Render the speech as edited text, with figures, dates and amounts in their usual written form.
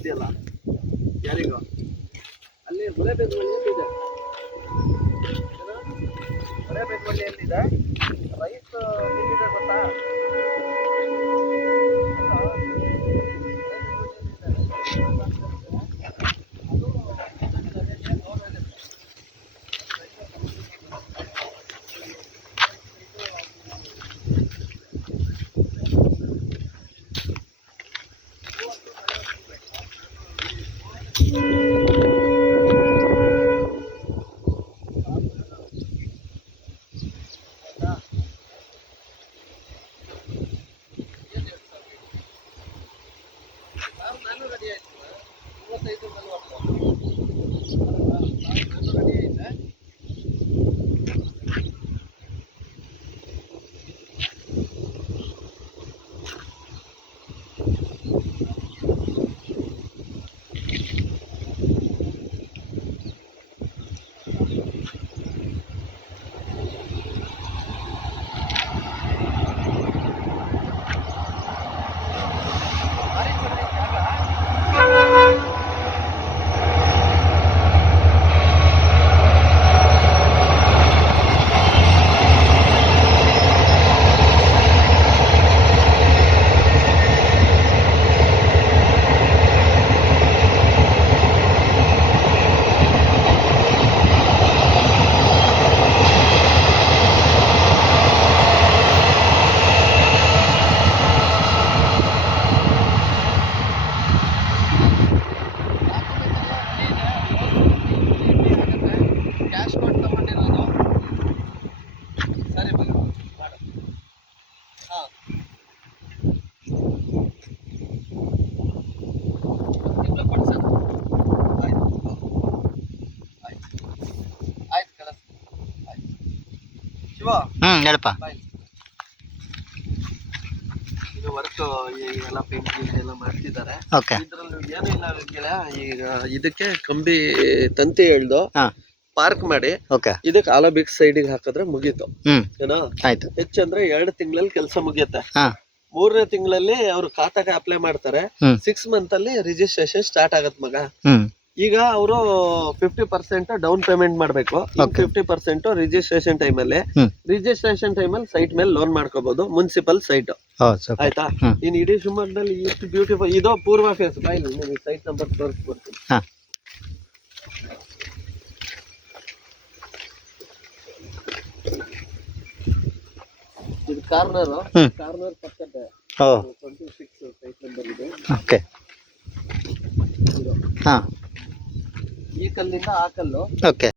ಇದೆಯಲ್ಲ ಯಾರಿಗೋ ಅಲ್ಲಿ ಹೊಳೆಬೇಗವಳ್ಳಿಯಲ್ಲಿದೆ. ಹೊಳೆಬೇಗವಳ್ಳಿಯಲ್ಲಿದೆ ರೈಸ್ ಎಲ್ಲಿದೆ ಗೊತ್ತಾ? ನಾನು ರೆಡಿ ಆಯ್ತು 35-40 ರೆಡಿ ಐತೆ. ಕ್ಯಾಶ್ ಕೊಟ್ಟು ತಗೊಂಡಿರೋದು ಸರಿ ಮಗ ಮಾಡು. ಹಾಂ ಇಬ್ಬರು ಕೊಡ್ಸೋಣ. ಆಯ್ತು ಆಯ್ತು ಆಯ್ತು ಕಳಿಸ್ ಆಯ್ತು. ಶಿವ ಹೇಳಪ್ಪ. ಬಾಯ್. ಈಗ ವರ್ಕ್ ಎಲ್ಲ ಪೇಂಟಿಂಗ್ ಎಲ್ಲ ಮಾಡ್ತಿದ್ದಾರೆ. ಓಕೆ. ಇದ್ರಲ್ಲಿ ಏನೂ ಇಲ್ಲ ಗೆಳೆಯ. ಈಗ ಇದಕ್ಕೆ ಕಂಬಿ ತಂತಿ ಎಳ್ದು ಪಾರ್ಕ್ ಮಾಡಿ ಓಕೆ. ಇದಕ್ಕೆ ಆಲ ಬಿಗ್ ಸೈಡಿಗೆ ಹಾಕಿದ್ರೆ ಮುಗೀತು. ಏನೋ ಆಯ್ತು. ಹೆಚ್ಚಂದ್ರೆ 2 ತಿಂಗಳಲ್ಲಿ ಕೆಲಸ ಮುಗಿಯುತ್ತೆ. ಹಾ 3ನೇ ತಿಂಗಳಲ್ಲಿ ಅವ್ರು ಖಾತಾಗೆ ಅಪ್ಲೈ ಮಾಡ್ತಾರೆ. 6 ಮಂತ್ ಅಲ್ಲಿ ರಿಜಿಸ್ಟ್ರೇಷನ್ ಸ್ಟಾರ್ಟ್ ಆಗತ್ ಮಗ. ಈಗ ಅವರು 50% ಡೌನ್ ಪೇಮೆಂಟ್ ಮಾಡ್ಬೇಕು. 50% ರಿಜಿಸ್ಟ್ರೇಷನ್ ಟೈಮಲ್ಲಿ ಸೈಟ್ ಮೇಲೆ ಲೋನ್ ಮಾಡ್ಕೋಬಹುದು. ಮುನ್ಸಿಪಲ್ ಸೈಟ್ ಆಯ್ತಾ. ಇನ್ ಇಡೀ ಶಿವಮೊಗ್ಗದಲ್ಲಿ ಇಷ್ಟು ಬ್ಯೂಟಿಫುಲ್ ಇದು ಪೂರ್ವ ಫೇಸ್. ಬಾಯಲ್ಲಿ ಸೈಟ್ ನಂಬರ್ ತೋರಿಸ್ಕೊಡ್ತೀನಿ. ಇದು ಕಾರ್ನರ್ ಪಕ್ಕದ 26 ಸೈಟ್ ನಂಬರ್ ಇದೆ. ಓಕೆ. ಈ ಕಲ್ಲಿಂದ ಆ ಕಲ್ಲು ಓಕೆ.